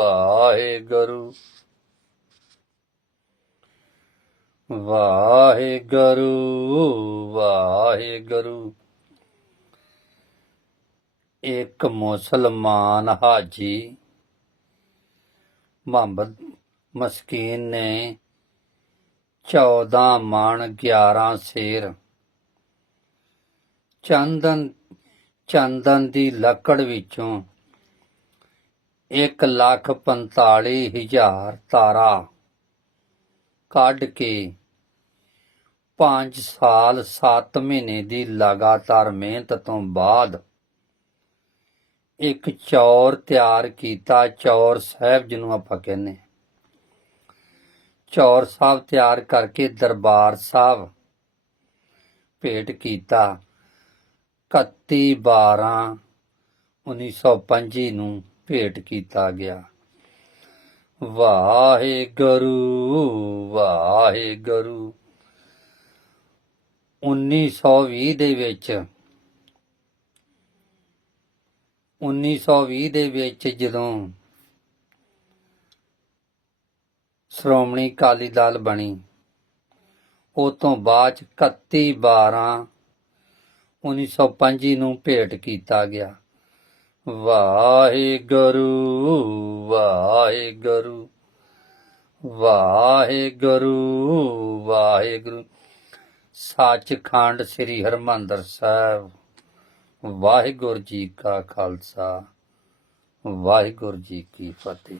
ਵਾਹਿਗੁਰੂ। ਵਾਹਿਗੁਰੂ ਵਾਹਿਗੁਰੂ। ਇੱਕ ਮੁਸਲਮਾਨ ਹਾਜੀ ਮੁਹੰਮਦ ਮਸਕੀਨ ਨੇ 14 ਮਣ 11 ਸੇਰ ਚੰਦਨ ਚੰਦਨ ਦੀ ਲੱਕੜ ਵਿੱਚੋਂ ਇੱਕ ਲੱਖ ਪੰਤਾਲੀ ਹਜ਼ਾਰ ਤਾਰਾ ਕੱਢ ਕੇ 5 ਸਾਲ 7 ਮਹੀਨੇ ਦੀ ਲਗਾਤਾਰ ਮਿਹਨਤ ਤੋਂ ਬਾਅਦ ਇੱਕ ਚੌਰ ਤਿਆਰ ਕੀਤਾ ਚੌਰ ਸਾਹਿਬ ਜਿਹਨੂੰ ਆਪਾਂ ਕਹਿੰਦੇ ਹਾਂ। ਚੌਰ ਸਾਹਿਬ ਤਿਆਰ ਕਰਕੇ ਦਰਬਾਰ ਸਾਹਿਬ ਭੇਟ ਕੀਤਾ 31 12 1925 ਨੂੰ ਭੇਟ ਕੀਤਾ ਗਿਆ। ਵਾਹਿਗੁਰੂ ਵਾਹਿਗੁਰੂ। 1920 ਦੇ ਵਿੱਚ 1920 ਦੇ ਵਿੱਚ ਜਦੋਂ ਸ਼੍ਰੋਮਣੀ ਅਕਾਲੀ ਦਲ ਬਣੀ ਉਹ ਤੋਂ ਬਾਅਦ 'ਚ 31 12 1925 ਨੂੰ ਭੇਟ ਕੀਤਾ ਗਿਆ। ਵਾਹਿਗੁਰੂ ਵਾਹਿਗੁਰੂ ਵਾਹਿਗੁਰੂ ਵਾਹਿਗੁਰੂ। ਸੱਚਖੰਡ ਸ੍ਰੀ ਹਰਮੰਦਰ ਸਾਹਿਬ, ਵਾਹਿਗੁਰੂ ਜੀ ਕਾ ਖਾਲਸਾ, ਵਾਹਿਗੁਰੂ ਜੀ ਕੀ ਫਤਿਹ।